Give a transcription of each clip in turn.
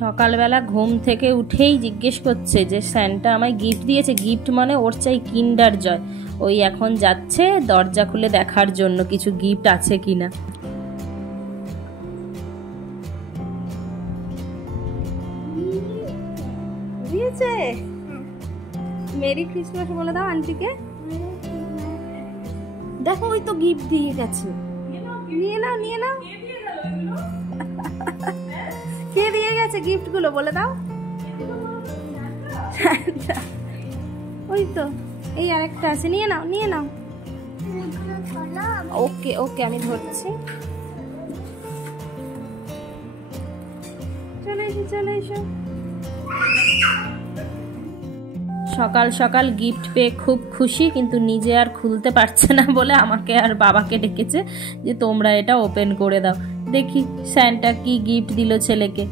সকালবেলা ঘুম থেকে উঠেই জিজ্ঞেস করছে যে স্যান্টা আমায় গিফট দিয়েছে। গিফট মানে ওর চাই কিন্ডার জয়। ওই এখন যাচ্ছে দরজা খুলে দেখার জন্য কিছু গিফট আছে কিনা। দিয়েছে। মেরি ক্রিসমাস বলে দাও আন্টিকে। দেখো ওই তো গিফট দিয়ে গেছে। নিয়ে নাও নিয়ে নাও। কে দিয়ে গেছে গিফট গুলো বলে দাও। ওই তো এই আরেকটা আছে, নিয়ে নাও নিয়ে নাও। ওকে ওকে আমি ধরছি। চলে এসো চলে এসো। সকাল সকাল গিফট পেয়ে খুব খুশি, কিন্তু নিজে আর খুলতে পারছে না বলে আমাকে আর বাবাকে ডেকেছে যে তোমরা এটা ওপেন করে দাও। দেখি স্যান্টা কি গিফট দিল ছেলেকে।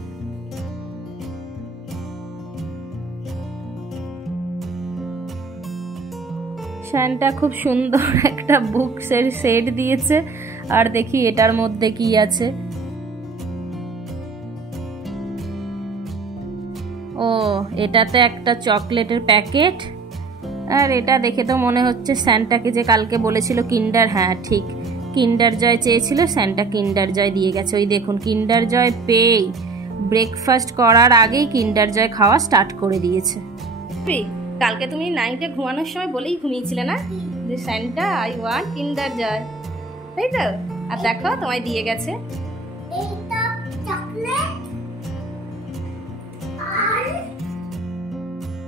স্যান্টা খুব সুন্দর একটা বুকসের সেট দিয়েছে। আর দেখি এটার মধ্যে কি আছে। ও এটাতে একটা চকলেটের প্যাকেট। আর এটা দেখে তো মনে হচ্ছে স্যান্টাকে যে কালকে বলেছিল কিন্ডার, হ্যাঁ ঠিক কিন্ডার জয় চেয়েছিল, স্যান্টা কিন্ডার জয় দিয়ে গেছে। ওই দেখুন কিন্ডার জয় পেয়েই ব্রেকফাস্ট করার আগেই কিন্ডার জয় খাওয়া স্টার্ট করে দিয়েছে। কালকে তুমি নাইটে ঘুমানোর সময় বলেই ঘুমিয়েছিলে না যে স্যান্টা আই ওয়ান্ট কিন্ডার জয়, তাই তো? আর দেখো তোমায় দিয়ে গেছে।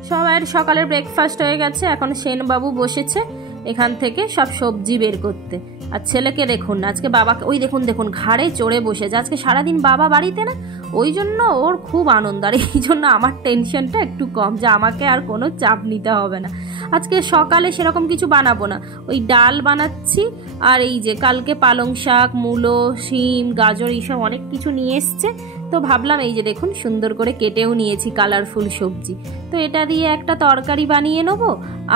সবার সকালের ব্রেকফাস্ট হয়ে গেছে। এখন সেনবাবু বসেছে এখান থেকে সব সবজি বের করতে। আর ছেলেকে দেখুন আজকে বাবাকে, ওই দেখুন দেখুন ঘাড়ে চড়ে বসেছে। আজকে সারাদিন বাবা বাড়িতে না, ওই জন্য ওর খুব আনন্দ। আর এই জন্য আমার টেনশনটা একটু কম যে আমাকে আর কোনো চাপ নিতে হবে না। আজকে সকালে সেরকম কিছু বানাবো না, ওই ডাল বানাচ্ছি। আর এই যে কালকে পালং শাক, মূলো, শিম, গাজর এইসব অনেক কিছু নিয়ে এসছে। তো ভাবলাম এই যে দেখুন সুন্দর করে কেটেও নিয়েছি কালারফুল সবজি। তো এটা দিয়ে একটা তরকারি বানিয়ে নেবো।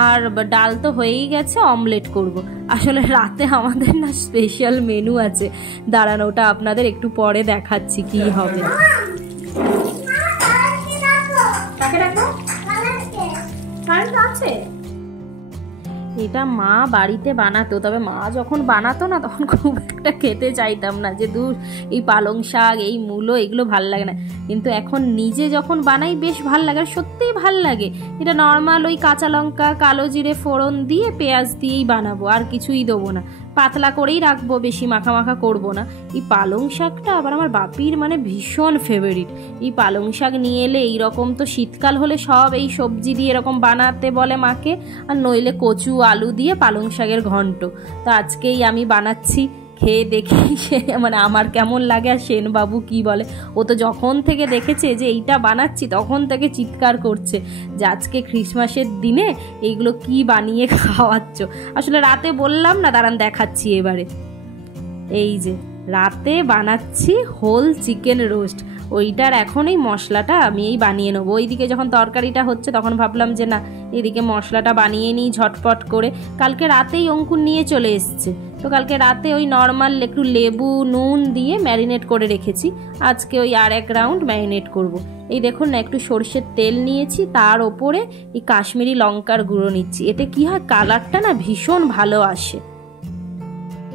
আর ডাল তো হয়েই গেছে, অমলেট করব। আসলে রাতে আমাদের না স্পেশাল মেনু আছে, দাঁড়ানো ওটা আপনাদের একটু পরে দেখাচ্ছি কি হবে। আছে এটা মা বাড়িতে বানাতো, তবে মা যখন বানাতো না তখন খুব একটা খেতে চাইতাম না, যে দূর এই পালং শাক এই মূলো এগুলো ভাল লাগে না। কিন্তু এখন নিজে যখন বানাই বেশ ভাল লাগে, আর সত্যিই ভাল লাগে। এটা নর্মাল ওই কাঁচা লঙ্কা কালো জিরে ফোড়ন দিয়ে পেঁয়াজ দিয়েই বানাবো, আর কিছুই দেবো না। পাতলা করেই রাখবো, বেশি মাখা মাখা করবো না। এই পালং শাকটা আবার আমার বাপির মানে ভীষণ ফেভারিট। এই পালং শাক নিয়ে এলে এইরকম তো শীতকাল হলে সব এই সবজি দিয়ে এরকম বানাতে বলে মাকে, আর নইলে কচু আলু দিয়ে পালং শাকের ঘন্ট। তো আজকেই আমি বানাচ্ছি, খেয়ে দেখি সে মানে আমার কেমন লাগে আর সেনবাবু কি বলে। ও তো যখন থেকে দেখেছে যে এইটা বানাচ্ছি তখন থেকে চিৎকার করছে যে আজকে ক্রিসমাসের দিনে এইগুলো কি বানিয়ে খাওয়াচ্ছ। আসলে রাতে বললাম না, দাঁড়ান দেখাচ্ছি এবারে। এই যে রাতে বানাচ্ছি হোল চিকেন রোস্ট, ওইটার এখন এই মশলাটা আমি এই বানিয়ে নেবো। ওইদিকে যখন তরকারিটা হচ্ছে তখন ভাবলাম যে না এদিকে মশলাটা বানিয়ে নিই ঝটপট করে। কালকে রাতেই অঙ্কুর নিয়ে চলে এসছে, তো কালকে রাতে ওই নর্মাল একটু লেবু নুন দিয়ে ম্যারিনেট করে রেখেছি। আজকে ওই আর এক রাউন্ড ম্যারিনেট করব। এই দেখুন না একটু সর্ষের তেল নিয়েছি, তার ওপরে এই কাশ্মীরি লঙ্কার গুঁড়ো নিচ্ছি। এতে কি হয় কালারটা না ভীষণ ভালো আসে।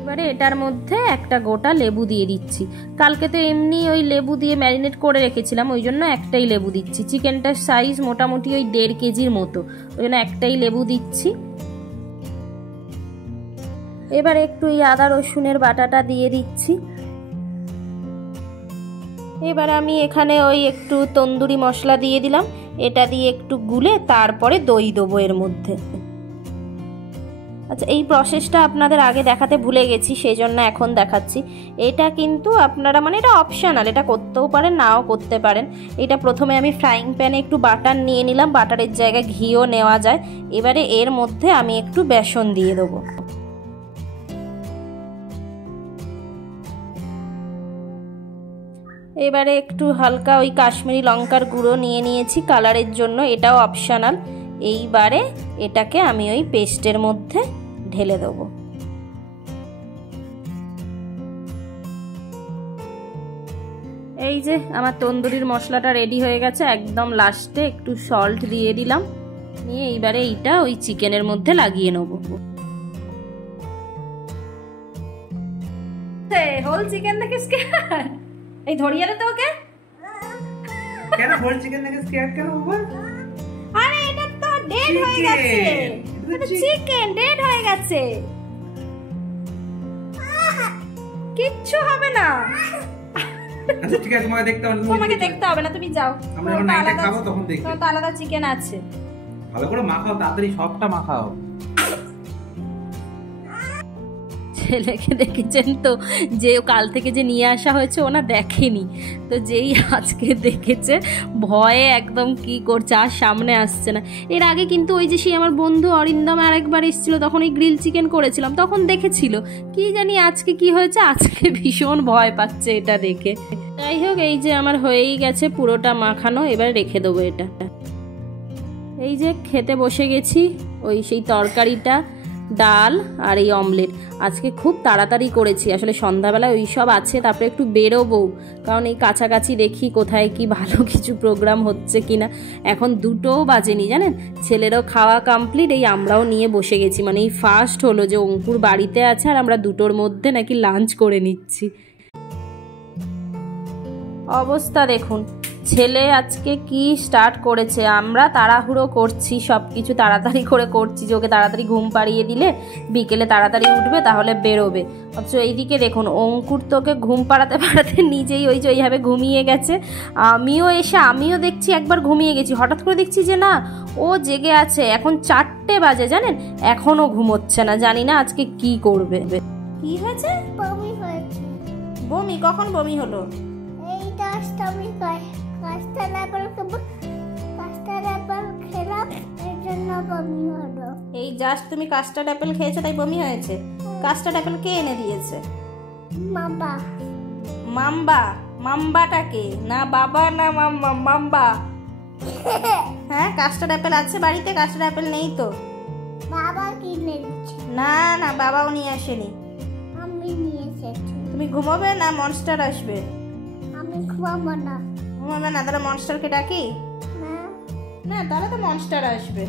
এবারে এটার মধ্যে একটা গোটা লেবু দিয়ে দিচ্ছি। কালকে তো এমনি ওই লেবু দিয়ে ম্যারিনেট করে রেখেছিলাম, ওই জন্য একটাই লেবু দিচ্ছি। চিকেনটার সাইজ মোটামুটি ওই 1.5 কেজির মতো, ওই জন্য একটাই লেবু দিচ্ছি। এবার একটু এই আদা রসুনের বাটাটা দিয়ে দিচ্ছি। এবার আমি এখানে ওই একটু তন্দুরি মশলা দিয়ে দিলাম। এটা দিয়ে একটু গুলে তারপরে দই দেবো এর মধ্যে। আচ্ছা এই প্রসেসটা আপনাদের আগে দেখাতে ভুলে গেছি, সেই জন্য এখন দেখাচ্ছি। এটা কিন্তু আপনারা মানে এটা অপশনাল, এটা করতেও পারেন নাও করতে পারেন। এটা প্রথমে আমি ফ্রাইং প্যানে একটু বাটার নিয়ে নিলাম, বাটারের জায়গায় ঘিও নেওয়া যায়। এবারে এর মধ্যে আমি একটু বেসন দিয়ে দেবো। এবারে একটু হালকা ওই কাশ্মীরি লঙ্কার গুঁড়ো নিয়ে নিয়েছি কালারের জন্য, এটাও অপশনাল। এইবারে এটাকে আমি ওই পেস্টের মধ্যে ঢেলে দেবো। এই যে আমার তন্দুরির মশলাটা রেডি হয়ে গেছে, একদম লাস্টে একটু সল্ট দিয়ে দিলাম, নিয়ে এইবারে এইটা ওই চিকেনের মধ্যে লাগিয়ে নেব। হোল চিকেন দেখিস এই ধরিয়ে দে তোকে। কেন হোল চিকেন দেখে স্কেয়ার কেন বাবা? আরে এটা তো ডেড হয়ে গেছে, এটা চিকেন ডেড হয়ে গেছে, কিচ্ছু হবে না। আচ্ছা ঠিক আছে, তোমাকে দেখতে হবে না, তোমাকে দেখতে হবে না, তুমি যাও। আমরা যখন নাইটে খাবো তখন দেখবে। তোমার তো আলাদা চিকেন আছে, ভালো করে মাখাও, তাড়াতাড়ি সবটা মাখাও। ছেলেকে দেখেছেন তো, যে কাল থেকে যে নিয়ে আসা হয়েছে ওনা দেখেনি, তো যেই আজকে দেখেছে ভয়ে একদম কি করছে, আর সামনে আসছে না। এর আগে কিন্তু ওই যে সেই আমার বন্ধু অরিন্দম আরেকবার এসেছিল, তখন ওই গ্রিল চিকেন করেছিলাম, তখন দেখেছিল। কি জানি আজকে কি হয়েছে, আজকে ভীষণ ভয় পাচ্ছে এটা দেখে। যাই হোক, এই যে আমার হয়েই গেছে পুরোটা মাখানো, এবার রেখে দেবো এটা। এই যে খেতে বসে গেছি, ওই সেই তরকারিটা, ডাল আর এই অমলেট। আজকে খুব তাড়াতাড়ি করেছি, আসলে সন্ধ্যাবেলায় ওই সব আছে, তারপরে একটু বেরোবো, কারণ এই কাছাকাছি দেখি কোথায় কি ভালো কিছু প্রোগ্রাম হচ্ছে কিনা। এখন 2টোও বাজেনি জানেন, ছেলেরও খাওয়া কমপ্লিট, এই আমরাও নিয়ে বসে গেছি। মানে এই ফার্স্ট হলো যে অঙ্কুর বাড়িতে আছে আর আমরা 2টোর মধ্যে নাকি লাঞ্চ করে নিচ্ছি। অবস্থা দেখুন, ছেলে আজকে কি স্টার্ট করেছে। আমরা তাড়াহুড়ো করছি, সব কিছু তাড়াতাড়ি করে করছি, যে ওকে তাড়াতাড়ি ঘুম পাড়িয়ে দিলে বিকেলে তাড়াতাড়ি উঠবে, তাহলে বেরোবে। অথচ এইদিকে দেখুন, অঙ্কুর তোকে ঘুম পাড়াতে পাড়াতে নিজেই ওই যে ওইভাবে ঘুমিয়ে গেছে। আমিও দেখছি একবার ঘুমিয়ে গেছি, হঠাৎ করে দেখছি যে না, ও জেগে আছে। এখন 4টে বাজে জানেন, এখনো ঘুমোচ্ছে না। জানি না আজকে কি করবে। কি হয়েছে? বমি হয়েছে। বমি? কখন বমি হলো? এই আমি কাস্টার্ড অ্যাপেল খেলাম, এর জন্য বমি হলো। এই জাস্ট তুমি কাস্টার্ড অ্যাপেল খেয়েছো তাই বমি হয়েছে? কাস্টার্ড অ্যাপেল কে এনে দিয়েছে? মাম্বা। মাম্বা? মাম্বাটা কে? না বাবা না মাম্মা, মাম্বা। হ্যাঁ, কাস্টার্ড অ্যাপেল আছে বাড়িতে? কাস্টার্ড অ্যাপেল নেই তো? বাবা কিনে দিচ্ছে। না না, বাবাও নিয়ে আসেনি। আমি নিয়ে এসেছি। তুমি ঘুমোবে না মনস্টার আসবে? আমি ঘুমাবো না। ঘুমাবে না? তাহলে মনস্টারকে ডাকি? না, তাহলে তো মনস্টার আসবে,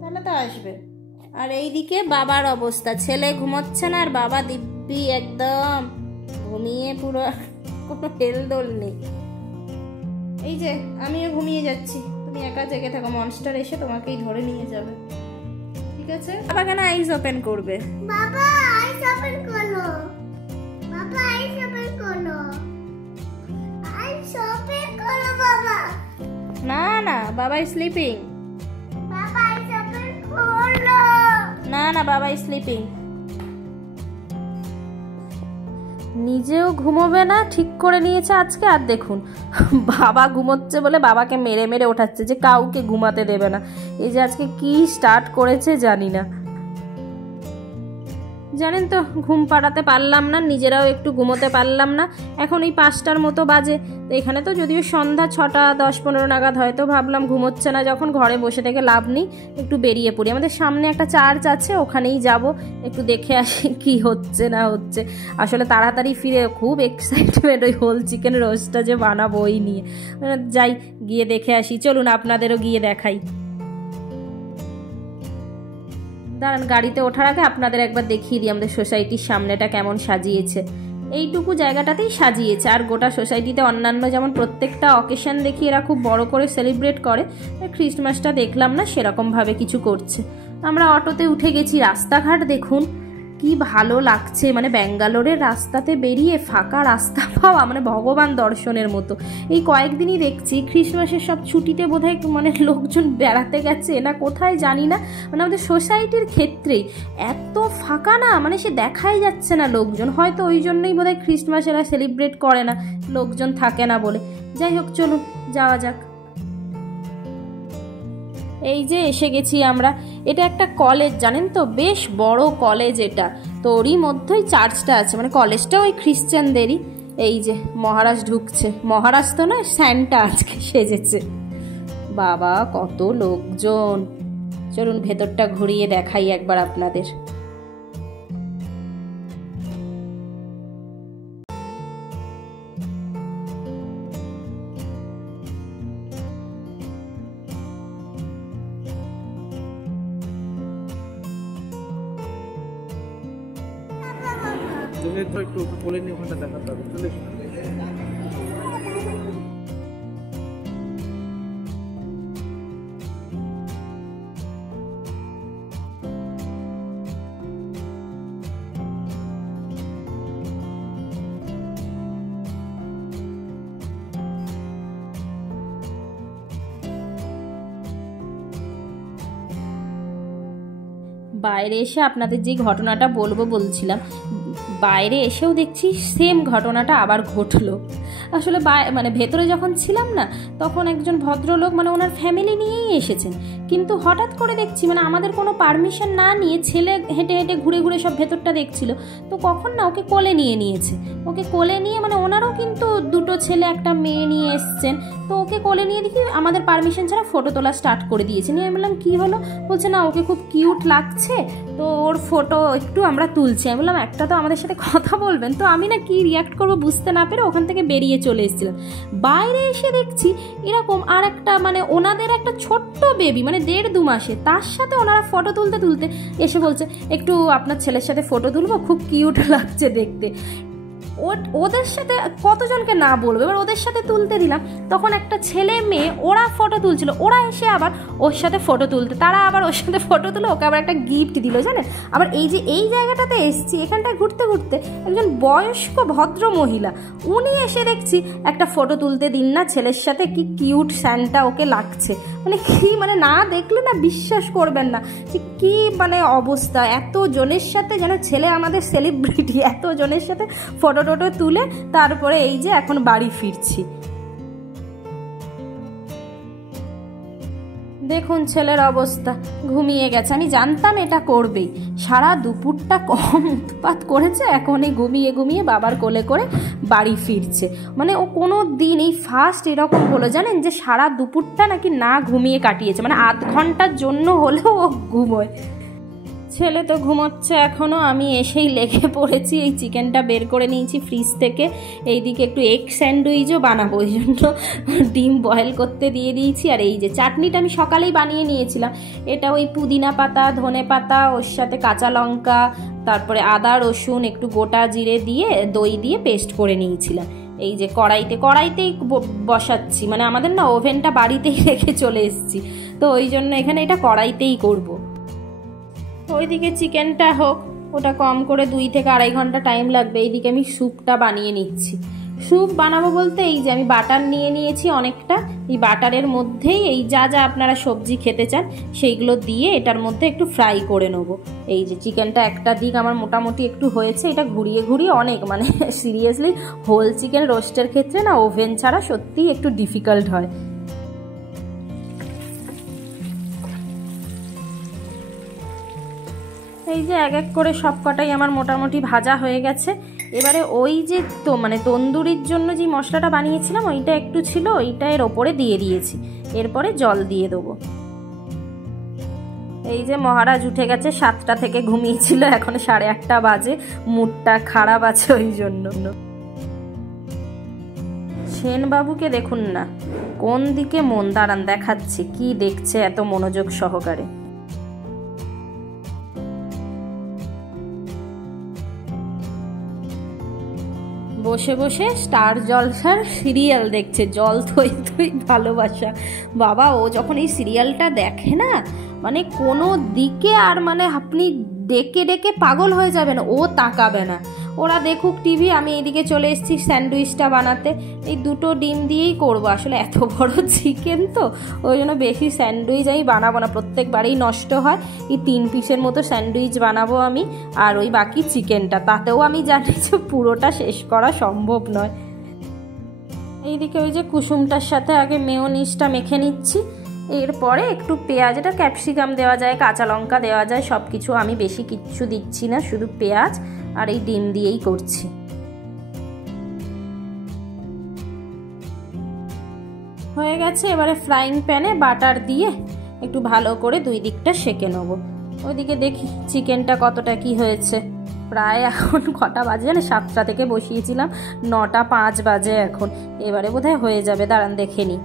তাহলে তো আসবে। আর এইদিকে বাবার অবস্থা, ছেলে ঘুমোচ্ছে না আর বাবা দিব্যি একদম ঘুমিয়ে পুরো, কোনো হেলদোল নেই। এই যে আমিও ঘুমিয়ে যাচ্ছি, তুমি একা জেগে থাকো, মনস্টার এসে তোমাকেই ধরে নিয়ে যাবে, ঠিক আছে? বাবা কেন আইস ওপেন করবে? বাবা আইস ওপেন করো, বাবা আইস ওপেন করো, আইস ওপেন করো বাবা। না না, বাবা স্লিপিং। বাবা আইস ওপেন করো। না না, বাবা স্লিপিং। নিজেও ঘুমোবে না, ঠিক করে নিয়েছে আজকে। আর দেখুন, বাবা ঘুমোচ্ছে বলে বাবাকে মেরে মেরে ওঠাচ্ছে, যে কাউকে ঘুমাতে দেবে না। এই যে আজকে কি স্টার্ট করেছে জানি না। জানেন তো, ঘুম পাড়াতে পারলাম না, নিজেরাও একটু ঘুমোতে পারলাম না। এখন এই 5টার মতো বাজে, তো এখানে তো যদিও সন্ধ্যা 6টা 10-15 নাগাদ, হয়তো ভাবলাম ঘুমোচ্ছে না যখন, ঘরে বসে থেকে লাভ নেই, একটু বেরিয়ে পড়ি। আমাদের সামনে একটা চার্চ আছে, ওখানেই যাব, একটু দেখে আসি কি হচ্ছে না হচ্ছে। আসলে তাড়াতাড়ি ফিরে খুব এক্সাইটমেন্ট, ওই হোল চিকেন রোস্টটা যে বানাবো ওই নিয়ে। যাই, গিয়ে দেখে আসি। চলুন আপনাদেরও গিয়ে দেখাই। দাঁড়ান, গাড়িতে ওঠার আগে আপনাদের একবার দেখিয়ে দিই আমাদের সোসাইটির সামনেটা কেমন সাজিয়েছে। এইটুকু জায়গাটাতেই সাজিয়েছে, আর গোটা সোসাইটিতে অন্যান্য যেমন প্রত্যেকটা অকেশন দেখি এরা খুব বড় করে সেলিব্রেট করে, ক্রিসমাসটা দেখলাম না সেরকমভাবে কিছু করছে। আমরা অটোতে উঠে গেছি। রাস্তাঘাট দেখুন কি ভালো লাগছে, মানে ব্যাঙ্গালোরের রাস্তাতে বেরিয়ে ফাঁকা রাস্তা পাওয়া মানে ভগবান দর্শনের মতো। এই কয়েকদিনই দেখছি ক্রিসমাসের সব ছুটিতে বোধহয় মানে লোকজন বেড়াতে গেছে না কোথায় জানি না, মানে আমাদের সোসাইটির ক্ষেত্রেই এত ফাঁকা না, মানে সে দেখাই যাচ্ছে না লোকজন। হয়তো ওই জন্যই বোধহয় ক্রিসমাস এরা সেলিব্রেট করে না, লোকজন থাকে না বলে। যাই হোক, চলুন যাওয়া যাক। এই যে এসে গেছি আমরা। এটা একটা কলেজ, জানেন তো, বেশ বড় কলেজ এটা। তো ওরই মধ্যেই চার্চটা আছে, মানে কলেজটা ওই খ্রিশ্চানদেরই। এই যে মহারাজ ঢুকছে, মহারাজ তো নয়, স্যান্টা আজকে সেজেছে। বাবা কত লোকজন। চলুন ভেতরটা ঘুরিয়ে দেখাই একবার আপনাদের। একটু বলে নিয়ে ওখানটা দেখাতে হবে। চলে বাইরে এসে আপনাদের যে ঘটনাটা বলছিলাম, বাইরে এসেও দেখছি সেম ঘটনাটা আবার ঘটলো। আসলে মানে ভেতরে যখন ছিলাম না, তখন একজন ভদ্রলোক মানে ওনার ফ্যামিলি নিয়েই এসেছেন, কিন্তু হঠাৎ করে দেখছি মানে আমাদের কোনো পারমিশন না নিয়ে ছেলে হেঁটে হেঁটে ঘুরে ঘুরে সব ভেতরটা দেখছিল। তো কখন না ওকে কোলে নিয়েছে, ওকে কোলে নিয়ে মানে ওনারও কিন্তু দুটো ছেলে একটা মেয়ে নিয়ে এসছেন। তো ওকে কোলে নিয়ে দেখি আমাদের পারমিশন ছাড়া ফটো তোলা স্টার্ট করে দিয়েছে। নিয়ে আমি বললাম কী হলো? বলছে না ওকে খুব কিউট লাগছে, তো ওর ফটো একটু আমরা তুলছি। আমি বললাম একটা তো আমাদের সাথে কথা বলবেন। তো আমি না কি রিয়াক্ট করবো বুঝতে না পেরে ওখান থেকে বেরিয়ে চলে এসেছিলাম। বাইরে এসে দেখছি এরকম আর একটা মানে ওনাদের একটা ছোট্ট বেবি মানে 1.5-2 মাসে, তার সাথে ওনারা ফটো তুলতে তুলতে এসে বলছে একটু আপনার ছেলের সাথে ফটো তুলবো, খুব কিউট লাগছে দেখতে। ওদের সাথে কতজনকে না বলবো, এবার ওদের সাথে তুলতে দিলাম। তখন একটা ছেলে মেয়ে ওরা ফটো তুলছিল, ওরা এসে আবার ওর সাথে ফটো তুলতে, তারা আবার ওর সাথে ফটো তুলে ওকে আবার একটা গিফট দিল জানেন। আবার এই যে এই জায়গাটাতে এসছি, এখানটায় ঘুরতে ঘুরতে একজন বয়স্ক ভদ্র মহিলা উনি এসে দেখছি একটা ফটো তুলতে দিন না ছেলের সাথে, কি কিউট স্যান্টা ওকে লাগছে। মানে কি মানে না দেখলে না বিশ্বাস করবেন না যে কি মানে অবস্থা। এত জনের সাথে যেন ছেলে আমাদের সেলিব্রিটি, এত জনের সাথে ফটো টোটো তুলে তারপরে এই যে এখন বাড়ি ফিরছি। দেখুন ছেলের অবস্থা, ঘুমিয়ে গেছে। আমি জানতাম এটা করবেই, সারা দুপুরটা কম উৎপাত করেছে, এখনই ঘুমিয়ে ঘুমিয়ে বাবার কোলে করে বাড়ি ফিরছে। মানে ও কোনো দিন এই ফার্স্ট এরকম হলো জানেন যে সারা দুপুরটা নাকি না ঘুমিয়ে কাটিয়েছে, মানে আধ ঘন্টার জন্য হলেও ও ঘুমোয়। ছেলে তো ঘুমোচ্ছে এখনও, আমি এসেই লেগে পড়েছি। এই চিকেনটা বের করে নিয়েছি ফ্রিজ থেকে, এইদিকে একটু এগ স্যান্ডউইচও বানাবো, ওই জন্য ডিম বয়েল করতে দিয়ে দিয়েছি। আর এই যে চাটনিটা আমি সকালেই বানিয়ে নিয়েছিলাম, এটা ওই পুদিনা পাতা, ধনে পাতা, ওর সাথে কাঁচা লঙ্কা, তারপরে আদা রসুন একটু গোটা জিরে দিয়ে দই দিয়ে পেস্ট করে নিয়েছিলাম। এই যে কড়াইতেই বসাচ্ছি, মানে আমাদের না ওভেনটা বাড়িতেই রেখে চলে এসেছি, তো ওই জন্য এখানে এটা কড়াইতেই করবো। ওইদিকে চিকেনটা হোক, ওটা কম করে 2 থেকে 2.5 ঘন্টা টাইম লাগবে। এইদিকে আমি স্যুপটা বানিয়ে নিচ্ছি। স্যুপ বানাবো বলতে এই যে আমি বাটার নিয়ে নিয়েছি অনেকটা, এই বাটারের মধ্যেই এই যা যা আপনারা সবজি খেতে চান সেইগুলো দিয়ে এটার মধ্যে একটু ফ্রাই করে নেবো। এই যে চিকেনটা একটা দিক আমার মোটামুটি একটু হয়েছে, এটা ঘুরিয়ে ঘুরিয়ে অনেক মানে সিরিয়াসলি হোল চিকেন রোস্টের ক্ষেত্রে না ওভেন ছাড়া সত্যিই একটু ডিফিকাল্ট হয়। এই যে এক এক করে সব কটাই আমার মোটামুটি ভাজা হয়ে গেছে। এবারে ওই যে তো মানে তন্দুরির জন্য যে মশলাটা বানিয়েছিলাম ওইটা একটু ছিল, ওইটা এর ওপরে দিয়ে দিয়েছি। এরপরে জল দিয়ে দেবো। এই যে মহারাজ উঠে গেছে, 7টা থেকে ঘুমিয়েছিল, এখন 8:30 বাজে, মুডটা খারাপ আছে ওই জন্য। সেনবাবুকে দেখুন না কোন দিকে মন, দাঁড়ান দেখাচ্ছি কি দেখছে এত মনোযোগ সহকারে। বসে বসে স্টার জলসার সিরিয়াল দেখছে, জল থই থই ভালোবাসা। বাবা ও যখন এই সিরিয়ালটা দেখে না মানে কোনো দিকে আর মানে আপনি ডেকে ডেকে পাগল হয়ে যাবেন, ও তাকাবে না। ওরা দেখুক টিভি, আমি এইদিকে চলে এসেছি স্যান্ডউইচটা বানাতে। এই 2টো ডিম দিয়েই করবো, আসলে এত বড় চিকেন তো ওই জন্য বেশি স্যান্ডউইচ আমি বানাবো না, প্রত্যেকবারেই নষ্ট হয়। এই 3 পিসের মতো স্যান্ডউইচ বানাবো আমি, আর ওই বাকি চিকেনটা, তাতেও আমি জানি যে পুরোটা শেষ করা সম্ভব নয়। এইদিকে ওই যে কুসুমটার সাথে আগে মেয়োনিজটা মেখে নিচ্ছি, এরপরে একটু পেঁয়াজ, এটা ক্যাপসিকাম দেওয়া যায়, কাঁচা লঙ্কা দেওয়া যায়, সব কিছু। আমি বেশি কিচ্ছু দিচ্ছি না, শুধু পেঁয়াজ আর এই ডিম দিয়েই করছি। হয়ে গেছে, এবারে ফ্রাইং প্যানে বাটার দিয়ে একটু ভালো করে 2 দিকটা সেঁকে নেবো। ওইদিকে দেখি চিকেনটা কতটা কি হয়েছে। প্রায় এখন কটা বাজে জানে, 7টা থেকে বসিয়েছিলাম, 9:05 বাজে এখন। এবারে বোধহয় হয়ে যাবে, দাঁড়ান দেখে নিই।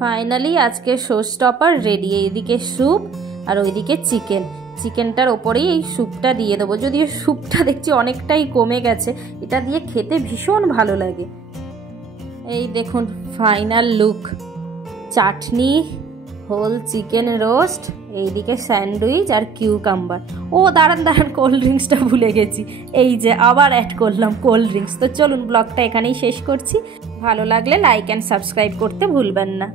ফাইনালি আজকে শো স্টপার রেডি। এইদিকে স্যুপ আর ওইদিকে চিকেন, চিকেনটার ওপরেই এই স্যুপটা দিয়ে দেবো, যদিও স্যুপটা দেখছি অনেকটাই কমে গেছে, এটা দিয়ে খেতে ভীষণ ভালো লাগে। এই দেখুন ফাইনাল লুক, চাটনি, হোল চিকেন রোস্ট, এইদিকে স্যান্ডউইচ আর কিউকাম্বার। ও দাঁড়ান কোল্ড ড্রিঙ্কসটা ভুলে গেছি, এই যে আবার অ্যাড করলাম কোল্ড ড্রিঙ্কস। তো চলুন ব্লগটা এখানেই শেষ করছি, ভালো লাগলে লাইক অ্যান্ড সাবস্ক্রাইব করতে ভুলবেন না।